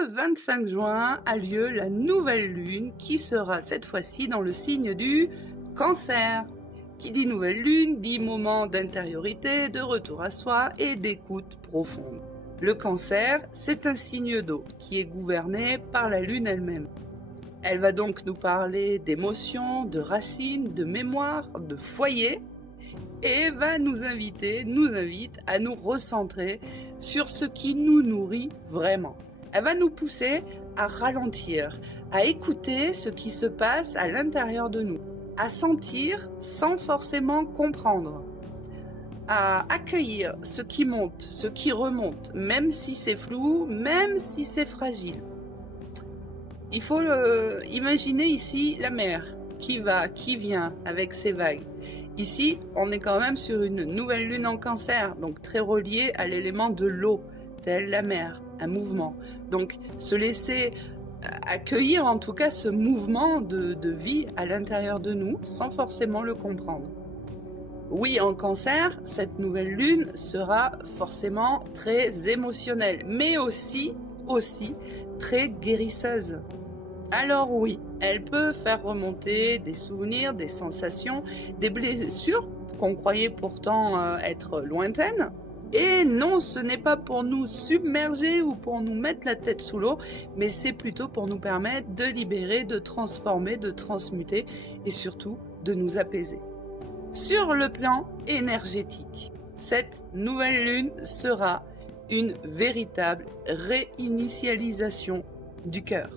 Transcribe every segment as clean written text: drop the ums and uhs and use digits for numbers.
Le 25 juin a lieu la nouvelle lune qui sera cette fois-ci dans le signe du Cancer. Qui dit nouvelle lune dit moment d'intériorité, de retour à soi et d'écoute profonde. Le Cancer, c'est un signe d'eau qui est gouverné par la lune elle-même. Elle va donc nous parler d'émotions, de racines, de mémoire, de foyer et va nous invite à nous recentrer sur ce qui nous nourrit vraiment. Elle va nous pousser à ralentir, à écouter ce qui se passe à l'intérieur de nous, à sentir sans forcément comprendre, à accueillir ce qui monte, ce qui remonte, même si c'est flou, même si c'est fragile. Il faut imaginer ici la mer qui va, qui vient avec ses vagues. Ici, on est quand même sur une nouvelle lune en Cancer, donc très reliée à l'élément de l'eau, telle la mer, un mouvement. Donc, se laisser accueillir en tout cas ce mouvement de vie à l'intérieur de nous, sans forcément le comprendre. Oui, en Cancer, cette nouvelle lune sera forcément très émotionnelle, mais aussi très guérisseuse. Alors oui, elle peut faire remonter des souvenirs, des sensations, des blessures qu'on croyait pourtant être lointaines. Et non, ce n'est pas pour nous submerger ou pour nous mettre la tête sous l'eau, mais c'est plutôt pour nous permettre de libérer, de transformer, de transmuter et surtout de nous apaiser. Sur le plan énergétique, cette nouvelle lune sera une véritable réinitialisation du cœur.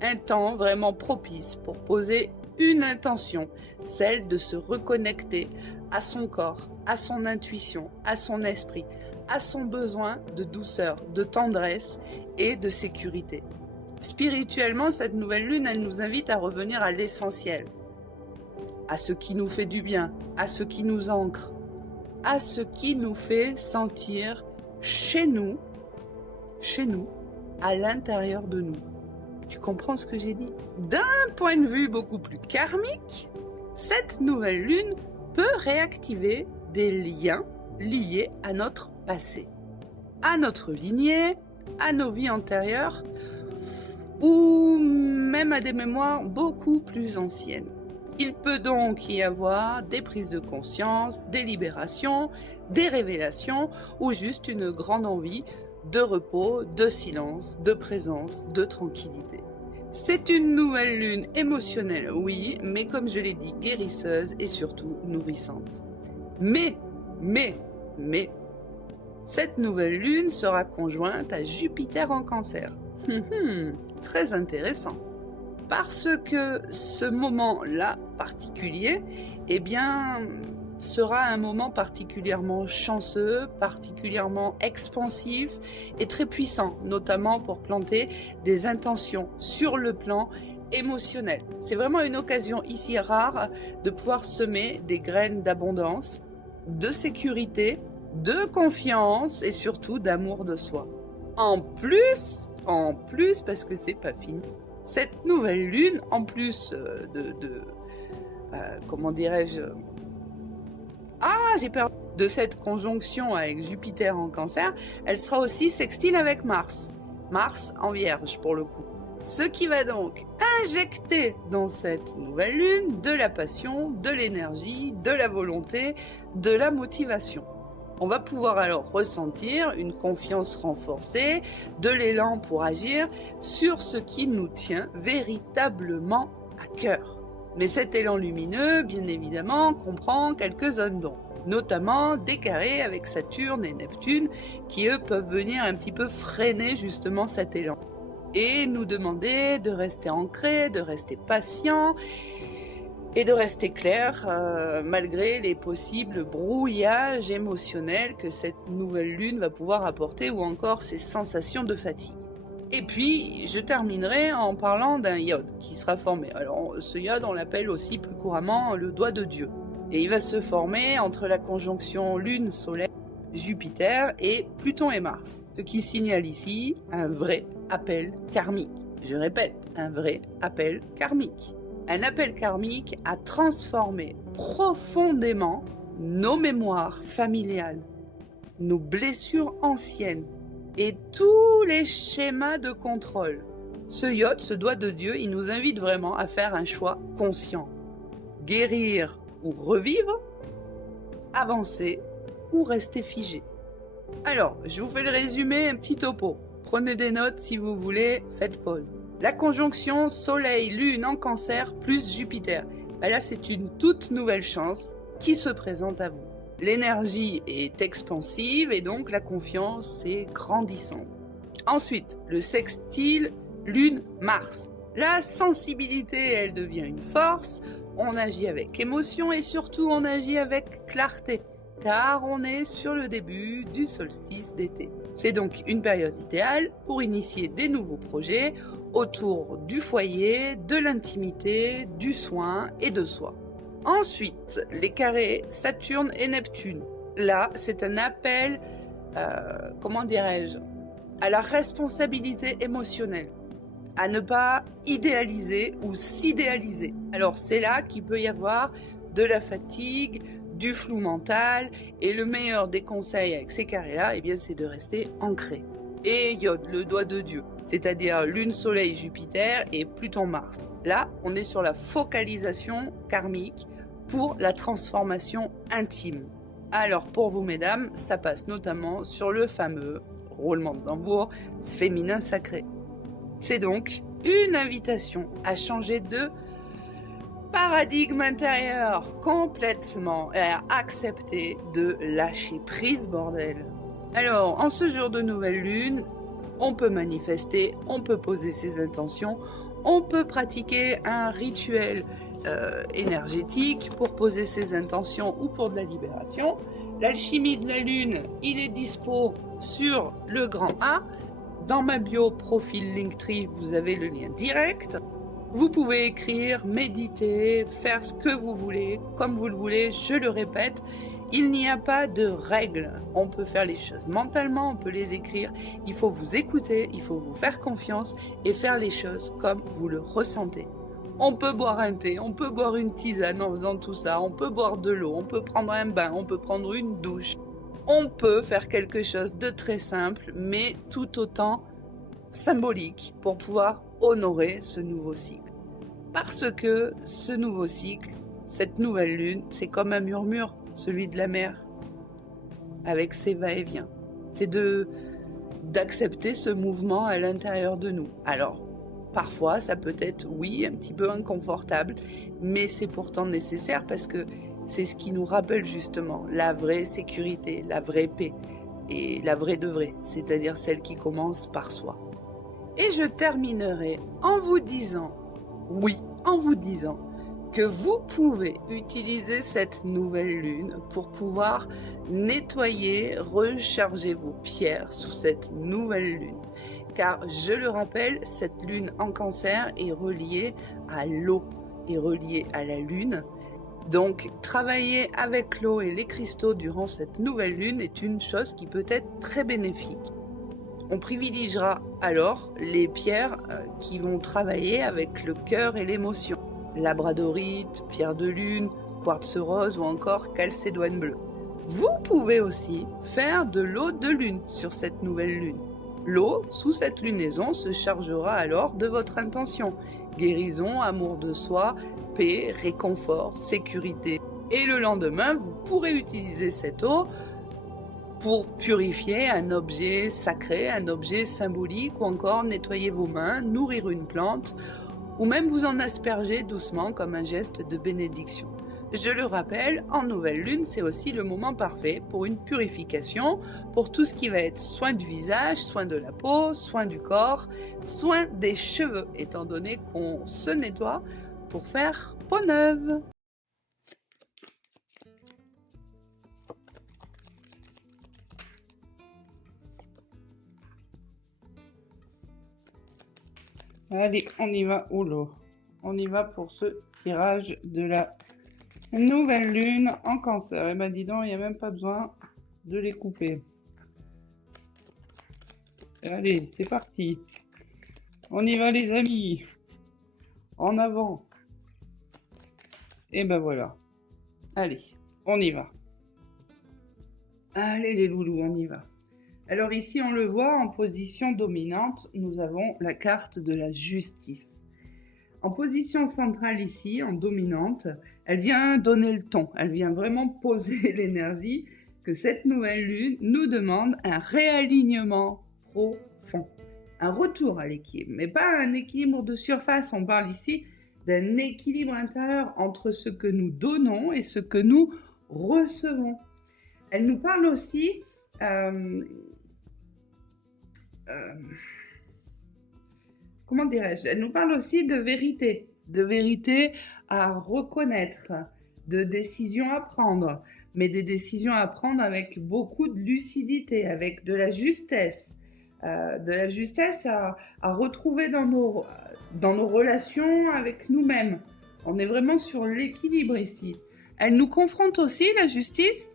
Un temps vraiment propice pour poser une intention, celle de se reconnecter à son corps, à son intuition, à son esprit, à son besoin de douceur, de tendresse et de sécurité. Spirituellement, cette nouvelle lune, elle nous invite à revenir à l'essentiel, à ce qui nous fait du bien, à ce qui nous ancre, à ce qui nous fait sentir chez nous, à l'intérieur de nous. Tu comprends ce que j'ai dit? D'un point de vue beaucoup plus karmique, cette nouvelle lune peut réactiver des liens liés à notre passé, à notre lignée, à nos vies antérieures ou même à des mémoires beaucoup plus anciennes. Il peut donc y avoir des prises de conscience, des libérations, des révélations ou juste une grande envie de repos, de silence, de présence, de tranquillité. C'est une nouvelle lune émotionnelle, oui, mais comme je l'ai dit, guérisseuse et surtout nourrissante. Mais, cette nouvelle lune sera conjointe à Jupiter en Cancer. Très intéressant. Parce que ce moment-là particulier, eh bien, sera un moment particulièrement chanceux, particulièrement expansif et très puissant, notamment pour planter des intentions sur le plan émotionnel. C'est vraiment une occasion ici rare de pouvoir semer des graines d'abondance, de sécurité, de confiance et surtout d'amour de soi. En plus, parce que c'est pas fini, cette nouvelle lune, en plus comment dirais-je, j'ai peur de cette conjonction avec Jupiter en Cancer, elle sera aussi sextile avec Mars. Mars en Vierge pour le coup. Ce qui va donc injecter dans cette nouvelle lune de la passion, de l'énergie, de la volonté, de la motivation. On va pouvoir alors ressentir une confiance renforcée, de l'élan pour agir sur ce qui nous tient véritablement à cœur. Mais cet élan lumineux, bien évidemment, comprend quelques zones d'ombre, notamment des carrés avec Saturne et Neptune, qui eux peuvent venir un petit peu freiner justement cet élan et nous demander de rester ancrés, de rester patients et de rester clair malgré les possibles brouillages émotionnels que cette nouvelle lune va pouvoir apporter ou encore ces sensations de fatigue. Et puis, je terminerai en parlant d'un iode qui sera formé. Alors, ce iode, on l'appelle aussi plus couramment le doigt de Dieu. Et il va se former entre la conjonction Lune-Soleil, Jupiter et Pluton et Mars. Ce qui signale ici un vrai appel karmique. Je répète, un vrai appel karmique. Un appel karmique à transformer profondément nos mémoires familiales, nos blessures anciennes, et tous les schémas de contrôle. Ce iode, ce doigt de Dieu, il nous invite vraiment à faire un choix conscient. Guérir ou revivre, avancer ou rester figé. Alors, je vous fais le résumé, un petit topo. Prenez des notes si vous voulez, faites pause. La conjonction Soleil-Lune en Cancer plus Jupiter. Ben là, c'est une toute nouvelle chance qui se présente à vous. L'énergie est expansive et donc la confiance est grandissante. Ensuite, le sextile Lune-Mars. La sensibilité, elle devient une force. On agit avec émotion et surtout on agit avec clarté, car on est sur le début du solstice d'été. C'est donc une période idéale pour initier des nouveaux projets autour du foyer, de l'intimité, du soin et de soi. Ensuite, les carrés Saturne et Neptune. Là, c'est un appel, comment dirais-je, à la responsabilité émotionnelle, à ne pas idéaliser ou s'idéaliser. Alors c'est là qu'il peut y avoir de la fatigue, du flou mental, et le meilleur des conseils avec ces carrés-là, eh bien, c'est de rester ancré. Et Iode, le doigt de Dieu, c'est-à-dire Lune, Soleil, Jupiter et Pluton, Mars. Là, on est sur la focalisation karmique pour la transformation intime. Alors pour vous, mesdames, ça passe notamment sur le fameux roulement de tambour féminin sacré. C'est donc une invitation à changer de paradigme intérieur complètement et à accepter de lâcher prise, bordel. Alors, en ce jour de nouvelle lune, on peut manifester, on peut poser ses intentions, on peut pratiquer un rituel énergétique pour poser ses intentions ou pour de la libération. L'alchimie de la lune, il est dispo sur le grand A. Dans ma bio profil Linktree, vous avez le lien direct. Vous pouvez écrire, méditer, faire ce que vous voulez, comme vous le voulez, je le répète. Il n'y a pas de règles. On peut faire les choses mentalement, on peut les écrire. Il faut vous écouter, il faut vous faire confiance et faire les choses comme vous le ressentez. On peut boire un thé, on peut boire une tisane en faisant tout ça, on peut boire de l'eau, on peut prendre un bain, on peut prendre une douche. On peut faire quelque chose de très simple, mais tout autant symbolique pour pouvoir honorer ce nouveau cycle. Parce que ce nouveau cycle, cette nouvelle lune, c'est comme un murmure, celui de la mer, avec ses va-et-vient. C'est d'accepter ce mouvement à l'intérieur de nous. Alors, parfois, ça peut être, oui, un petit peu inconfortable, mais c'est pourtant nécessaire parce que c'est ce qui nous rappelle justement la vraie sécurité, la vraie paix et la vraie de vraie, c'est-à-dire celle qui commence par soi. Et je terminerai en vous disant, oui, en vous disant que vous pouvez utiliser cette nouvelle lune pour pouvoir nettoyer, recharger vos pierres sous cette nouvelle lune. Car je le rappelle, cette lune en Cancer est reliée à l'eau, est reliée à la lune. Donc, travailler avec l'eau et les cristaux durant cette nouvelle lune est une chose qui peut être très bénéfique. On privilégiera alors les pierres qui vont travailler avec le cœur et l'émotion. Labradorite, pierre de lune, quartz rose ou encore calcédoine bleue. Vous pouvez aussi faire de l'eau de lune sur cette nouvelle lune. L'eau, sous cette lunaison, se chargera alors de votre intention. Guérison, amour de soi, paix, réconfort, sécurité. Et le lendemain, vous pourrez utiliser cette eau pour purifier un objet sacré, un objet symbolique ou encore nettoyer vos mains, nourrir une plante ou même vous en asperger doucement comme un geste de bénédiction. Je le rappelle, en nouvelle lune, c'est aussi le moment parfait pour une purification, pour tout ce qui va être soin du visage, soin de la peau, soin du corps, soin des cheveux, étant donné qu'on se nettoie pour faire peau neuve. Allez, on y va, oula. On y va pour ce tirage de la nouvelle lune en Cancer. Et ben dis donc, il n'y a même pas besoin de les couper. Allez, c'est parti. On y va les amis. En avant. Et ben voilà. Allez, on y va. Allez les loulous, on y va. Alors ici, on le voit, en position dominante, nous avons la carte de la justice. En position centrale ici, en dominante, elle vient donner le ton, elle vient vraiment poser l'énergie que cette nouvelle lune nous demande un réalignement profond, un retour à l'équilibre, mais pas un équilibre de surface, on parle ici d'un équilibre intérieur entre ce que nous donnons et ce que nous recevons. Elle nous parle aussi comment dirais-je, elle nous parle aussi de vérité à reconnaître, de décisions à prendre, mais des décisions à prendre avec beaucoup de lucidité, avec de la justesse à retrouver dans nos relations avec nous-mêmes. On est vraiment sur l'équilibre ici. Elle nous confronte aussi, la justice,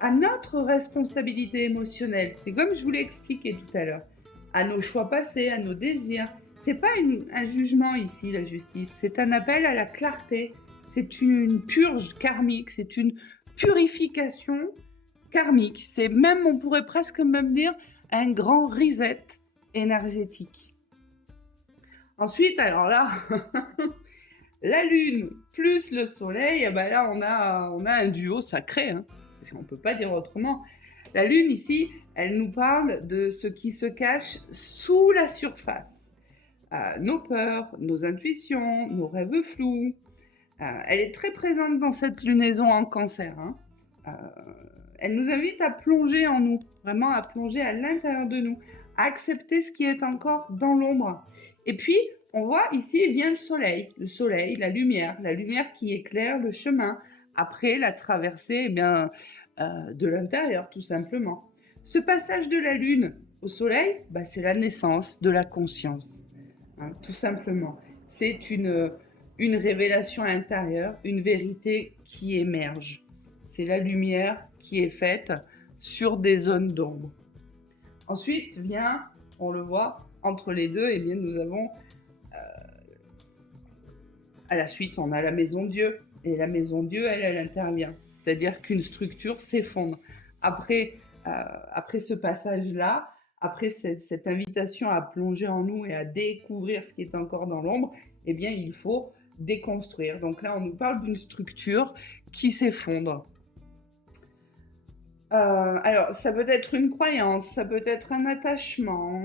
à notre responsabilité émotionnelle. C'est comme je vous l'ai expliqué tout à l'heure. À nos choix passés, à nos désirs. C'est pas un jugement ici, la justice. C'est un appel à la clarté. C'est une purge karmique. C'est une purification karmique. C'est même, on pourrait presque même dire, un grand reset énergétique. Ensuite, alors là, la Lune plus le Soleil, eh ben là, on a un duo sacré. Hein. On ne peut pas dire autrement. La Lune, ici, elle nous parle de ce qui se cache sous la surface. Nos peurs, nos intuitions, nos rêves flous. Elle est très présente dans cette lunaison en Cancer. Hein. Elle nous invite à plonger en nous, vraiment à plonger à l'intérieur de nous, à accepter ce qui est encore dans l'ombre. Et puis, on voit ici vient le soleil, la lumière qui éclaire le chemin après la traversée de l'intérieur, tout simplement. Ce passage de la lune au soleil, c'est la naissance de la conscience, hein, tout simplement. C'est une révélation intérieure, une vérité qui émerge. C'est la lumière qui est faite sur des zones d'ombre. Ensuite vient, on le voit, entre les deux, eh bien, nous avons, à la suite, on a la maison Dieu. Et la maison Dieu, elle intervient. C'est-à-dire qu'une structure s'effondre. Après ce passage-là, après cette invitation à plonger en nous et à découvrir ce qui est encore dans l'ombre, eh bien, il faut déconstruire. Donc là, on nous parle d'une structure qui s'effondre. Alors, ça peut être une croyance, ça peut être un attachement,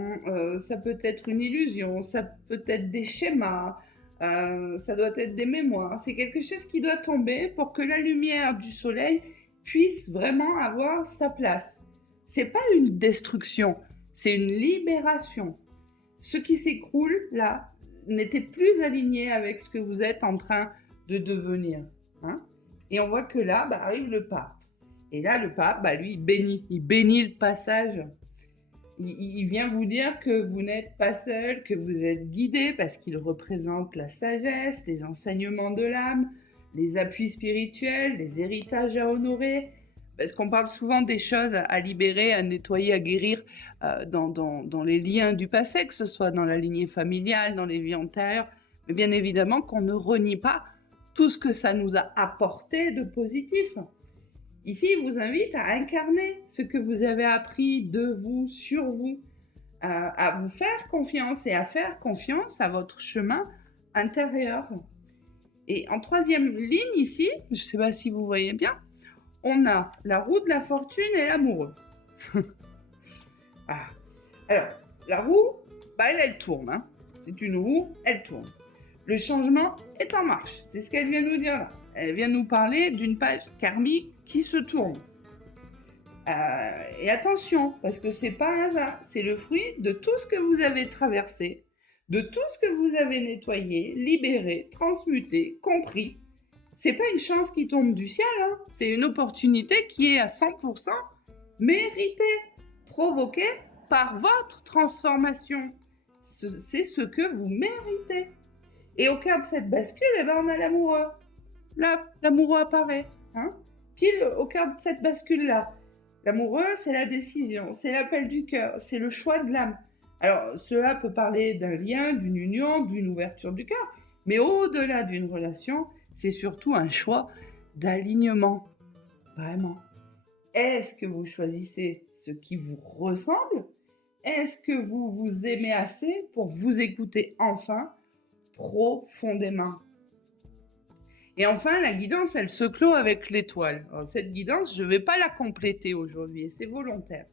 ça peut être une illusion, ça peut être des schémas, ça doit être des mémoires. C'est quelque chose qui doit tomber pour que la lumière du soleil puisse vraiment avoir sa place. C'est pas une destruction, c'est une libération. Ce qui s'écroule, là, n'était plus aligné avec ce que vous êtes en train de devenir. Hein. Et on voit que là, arrive le pape. Et là, le pape, lui, il bénit le passage. Il vient vous dire que vous n'êtes pas seul, que vous êtes guidé parce qu'il représente la sagesse, les enseignements de l'âme, les appuis spirituels, les héritages à honorer. Parce qu'on parle souvent des choses à libérer, à nettoyer, à guérir dans les liens du passé, que ce soit dans la lignée familiale, dans les vies antérieures. Mais bien évidemment qu'on ne renie pas tout ce que ça nous a apporté de positif. Ici, il vous invite à incarner ce que vous avez appris de vous, sur vous, à vous faire confiance et à faire confiance à votre chemin intérieur. Et en troisième ligne ici, je ne sais pas si vous voyez bien, on a la roue de la fortune et l'amoureux. Alors, la roue, elle tourne. Hein. C'est une roue, elle tourne. Le changement est en marche. C'est ce qu'elle vient nous dire là. Elle vient nous parler d'une page karmique qui se tourne. Et attention, parce que c'est pas un hasard, c'est le fruit de tout ce que vous avez traversé, de tout ce que vous avez nettoyé, libéré, transmuté, compris. C'est pas une chance qui tombe du ciel, hein. C'est une opportunité qui est à 100% méritée, provoquée par votre transformation. C'est ce que vous méritez. Et au cœur de cette bascule, on a l'amoureux. Là, l'amoureux apparaît. Hein, pile au cœur de cette bascule-là. L'amoureux, c'est la décision, c'est l'appel du cœur, c'est le choix de l'âme. Alors, cela peut parler d'un lien, d'une union, d'une ouverture du cœur, mais au-delà d'une relation, c'est surtout un choix d'alignement. Vraiment. Est-ce que vous choisissez ce qui vous ressemble? Est-ce que vous vous aimez assez pour vous écouter enfin profondément? Et enfin, la guidance, elle se clôt avec l'étoile. Alors, cette guidance, je ne vais pas la compléter aujourd'hui, et c'est volontaire.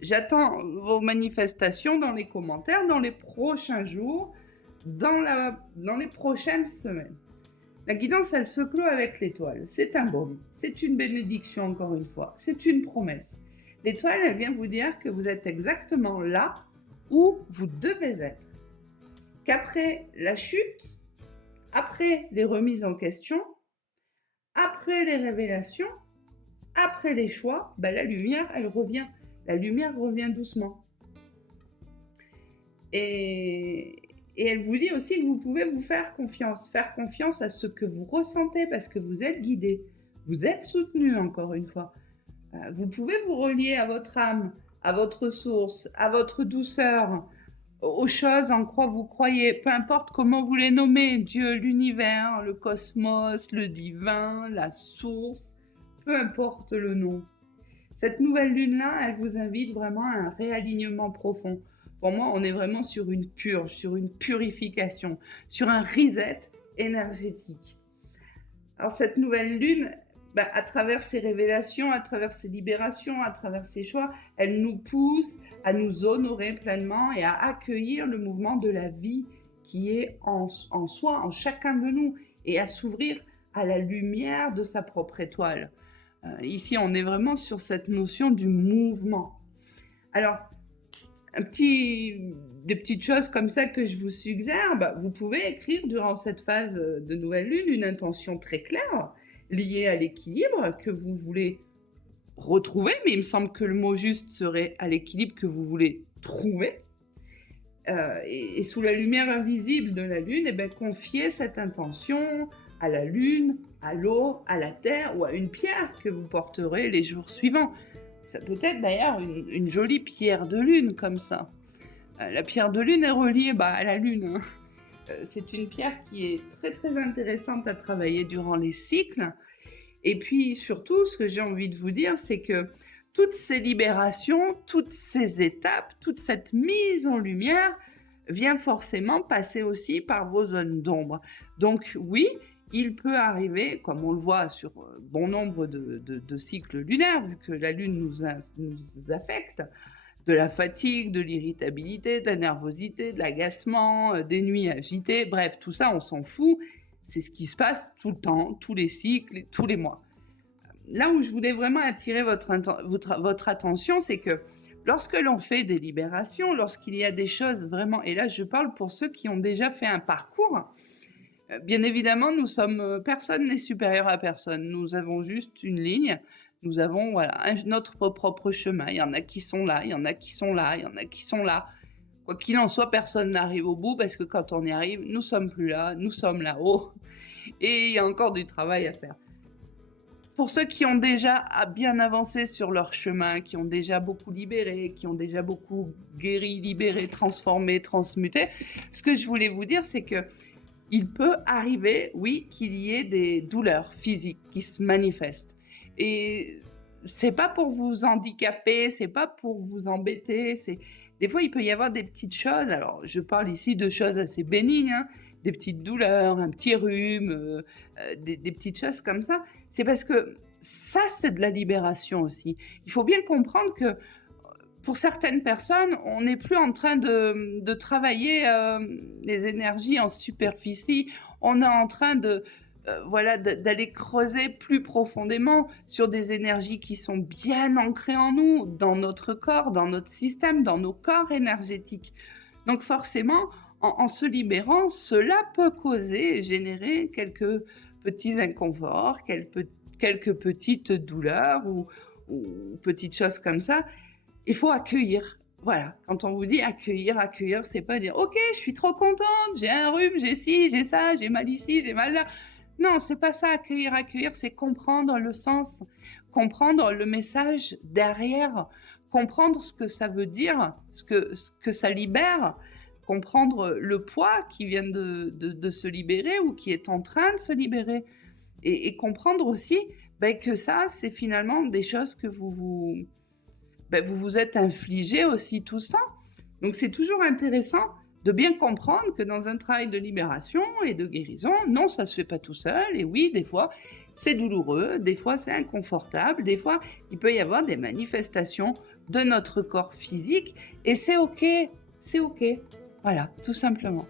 J'attends vos manifestations dans les commentaires, dans les prochains jours, dans les prochaines semaines. La guidance, elle se clôt avec l'étoile. C'est un baume, c'est une bénédiction encore une fois, c'est une promesse. L'étoile, elle vient vous dire que vous êtes exactement là où vous devez être. Qu'après la chute, après les remises en question, après les révélations, après les choix, la lumière, elle revient. La lumière revient doucement. Et elle vous dit aussi que vous pouvez vous faire confiance à ce que vous ressentez parce que vous êtes guidé, vous êtes soutenu encore une fois. Vous pouvez vous relier à votre âme, à votre source, à votre douceur, aux choses en quoi vous croyez, peu importe comment vous les nommez, Dieu, l'univers, le cosmos, le divin, la source, peu importe le nom. Cette nouvelle lune-là, elle vous invite vraiment à un réalignement profond. Pour moi, on est vraiment sur une purge, sur une purification, sur un reset énergétique. Alors cette nouvelle lune, à travers ses révélations, à travers ses libérations, à travers ses choix, elle nous pousse à nous honorer pleinement et à accueillir le mouvement de la vie qui est en soi, en chacun de nous, et à s'ouvrir à la lumière de sa propre étoile. Ici, on est vraiment sur cette notion du mouvement. Alors, des petites choses comme ça que je vous suggère, vous pouvez écrire durant cette phase de nouvelle lune une intention très claire liée à l'équilibre que vous voulez retrouver, mais il me semble que le mot juste serait à l'équilibre que vous voulez trouver. Et sous la lumière invisible de la lune, confiez cette intention à la lune, à l'eau, à la terre ou à une pierre que vous porterez les jours suivants. Ça peut être d'ailleurs une jolie pierre de lune comme ça. La pierre de lune est reliée à la lune. C'est une pierre qui est très très intéressante à travailler durant les cycles. Et puis surtout, ce que j'ai envie de vous dire, c'est que toutes ces libérations, toutes ces étapes, toute cette mise en lumière vient forcément passer aussi par vos zones d'ombre. Donc oui, il peut arriver, comme on le voit sur bon nombre de cycles lunaires, vu que la Lune nous affecte, de la fatigue, de l'irritabilité, de la nervosité, de l'agacement, des nuits agitées, bref, tout ça, on s'en fout. C'est ce qui se passe tout le temps, tous les cycles, tous les mois. Là où je voulais vraiment attirer votre attention, c'est que lorsque l'on fait des libérations, lorsqu'il y a des choses vraiment, et là je parle pour ceux qui ont déjà fait un parcours, bien évidemment, personne n'est supérieur à personne. Nous avons juste une ligne. Nous avons notre propre chemin. Il y en a qui sont là, il y en a qui sont là, il y en a qui sont là. Quoi qu'il en soit, personne n'arrive au bout parce que quand on y arrive, nous sommes plus là, nous sommes là-haut. Et il y a encore du travail à faire. Pour ceux qui ont déjà bien avancé sur leur chemin, qui ont déjà beaucoup libéré, qui ont déjà beaucoup guéri, libéré, transformé, transmuté, ce que je voulais vous dire, c'est que il peut arriver, oui, qu'il y ait des douleurs physiques qui se manifestent. Et c'est pas pour vous handicaper, c'est pas pour vous embêter. Des fois, il peut y avoir des petites choses. Alors, je parle ici de choses assez bénignes, des petites douleurs, un petit rhume, des petites choses comme ça. C'est parce que ça, c'est de la libération aussi. Il faut bien comprendre que pour certaines personnes, on n'est plus en train de travailler les énergies en superficie. On est en train d'aller creuser plus profondément sur des énergies qui sont bien ancrées en nous, dans notre corps, dans notre système, dans nos corps énergétiques. Donc forcément, en se libérant, cela peut causer et générer quelques petits inconforts, quelques petites douleurs ou petites choses comme ça. Il faut accueillir. Voilà, quand on vous dit accueillir, c'est pas dire « Ok, je suis trop contente, j'ai un rhume, j'ai ci, j'ai ça, j'ai mal ici, j'ai mal là. » Non, c'est pas ça, accueillir, c'est comprendre le sens, comprendre le message derrière, comprendre ce que ça veut dire, ce que ça libère, comprendre le poids qui vient de se libérer ou qui est en train de se libérer. Et comprendre aussi que ça, c'est finalement des choses que vous vous êtes infligé aussi tout ça. Donc c'est toujours intéressant de bien comprendre que dans un travail de libération et de guérison, non, ça se fait pas tout seul. Et oui, des fois, c'est douloureux, des fois, c'est inconfortable, des fois, il peut y avoir des manifestations de notre corps physique. Et c'est OK, c'est OK. Voilà, tout simplement.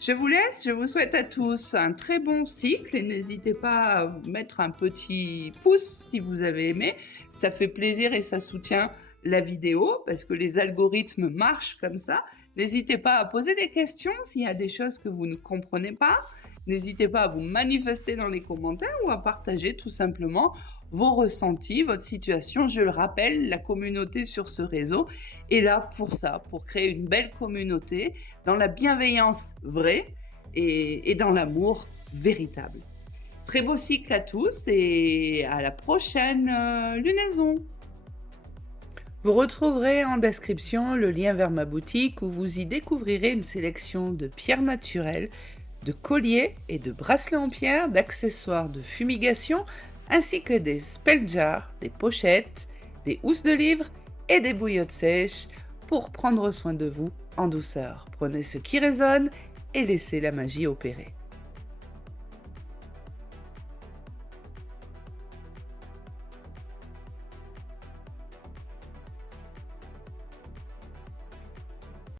Je vous laisse, je vous souhaite à tous un très bon cycle et n'hésitez pas à vous mettre un petit pouce si vous avez aimé. Ça fait plaisir et ça soutient la vidéo parce que les algorithmes marchent comme ça. N'hésitez pas à poser des questions s'il y a des choses que vous ne comprenez pas. N'hésitez pas à vous manifester dans les commentaires ou à partager tout simplement vos ressentis, votre situation. Je le rappelle, la communauté sur ce réseau est là pour ça, pour créer une belle communauté dans la bienveillance vraie et dans l'amour véritable. Très beau cycle à tous et à la prochaine lunaison. Vous retrouverez en description le lien vers ma boutique où vous y découvrirez une sélection de pierres naturelles, de colliers et de bracelets en pierre, d'accessoires de fumigation, ainsi que des spell jars, des pochettes, des housses de livres et des bouillottes sèches pour prendre soin de vous en douceur. Prenez ce qui résonne et laissez la magie opérer.